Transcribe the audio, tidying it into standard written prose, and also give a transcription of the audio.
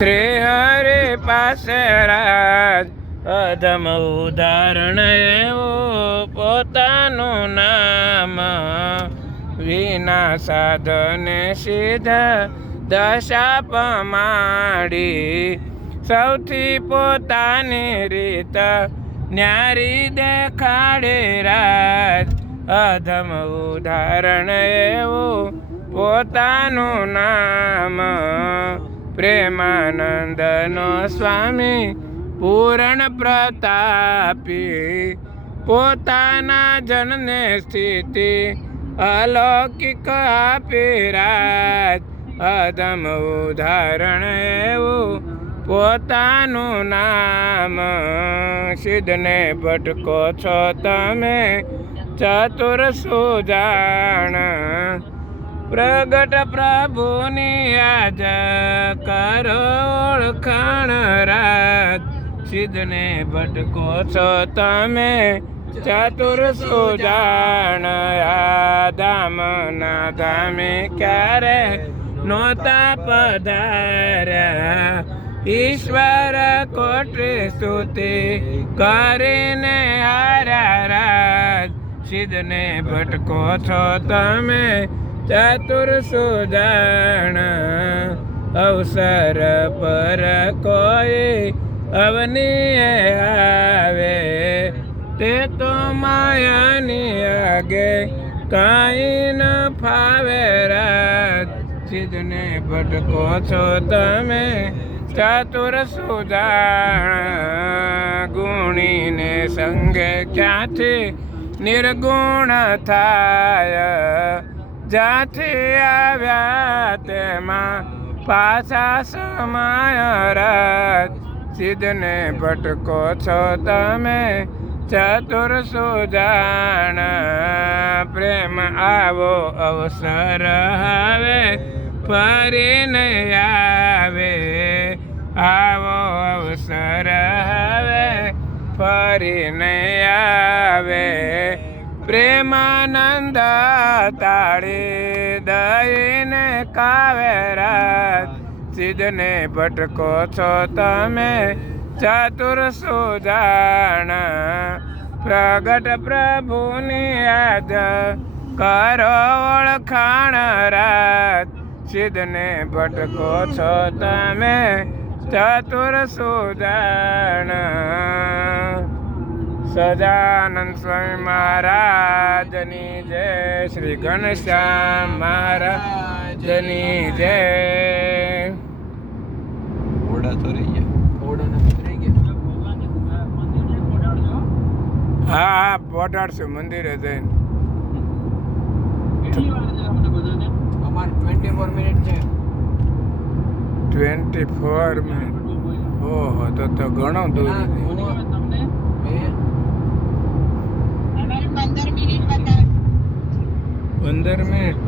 શ્રી હરિ પાસે રાજ અધમ ઉદાહરણ એવું પોતાનું નામ વિના સાધને સિદ્ધ દશા પમાડી સૌથી પોતાની રીત ન્યારી દેખાડે રાજ અધમ ઉદાહરણ એવું પોતાનું નામ પ્રેમાનંદનો સ્વામી પૂર્ણ પ્રતાપી પોતાના જનને સ્થિતિ અલૌકિક આપી રાજ અધમ ઉદાહરણ એવું પોતાનું નામ સિદ્ધને ભટકો છો તમે ચતુર સુજાણ પ્રગટ પ્રભુની આજ કરો ઓળખાણ રાજ સિદ્ધને ભટકો છો તમે ચતુર સુજાણ આ ધામના ધામે ક્યારે નોતા પધાર્યા ઈશ્વર કોટી સ્તુતિ કરીને હાર્યા રાજ સિદ્ધને ભટકો છો તમે ચતુર સુજાણ અવસર પર કોઈ અવનીય આવે તે તો માયાની આગે કાંઈ ન ફાવે રાજ સિદ્ધને ભટકો છો તમે ચતુર સુજાણ ગુણીને સંગે ક્યાંથી નિર્ગુણ થાય જ્યાંથી આવ્યા તેમાં પાછા સમાય રાજ સિદ્ધને ભટકો છો તમે ચતુર સુજાણ પ્રેમ આવો અવસર હવે ફરી નહીં આવે આવો અવસર હવે ફરી નહીં આવે પ્રેમાનંદ તાળી દઈને કાવે રાજ સિદ્ધને ભટકો છો તમે ચતુર સુજાણ પ્રગટ પ્રભુની આજ કરો ઓળખાણ રાજ સિદ્ધને ભટકો છો તમે ચતુર સુજાણ સજાનંદ સ્વામી મહારાજની જય શ્રી ઘનશ્યામ મહારાજની જય હા પહોંચાડશું મંદિરે જઈને 24 મિનિટ છે 24 મિનિટ ઓહો તો ઘણો દૂર 15 મિનિટ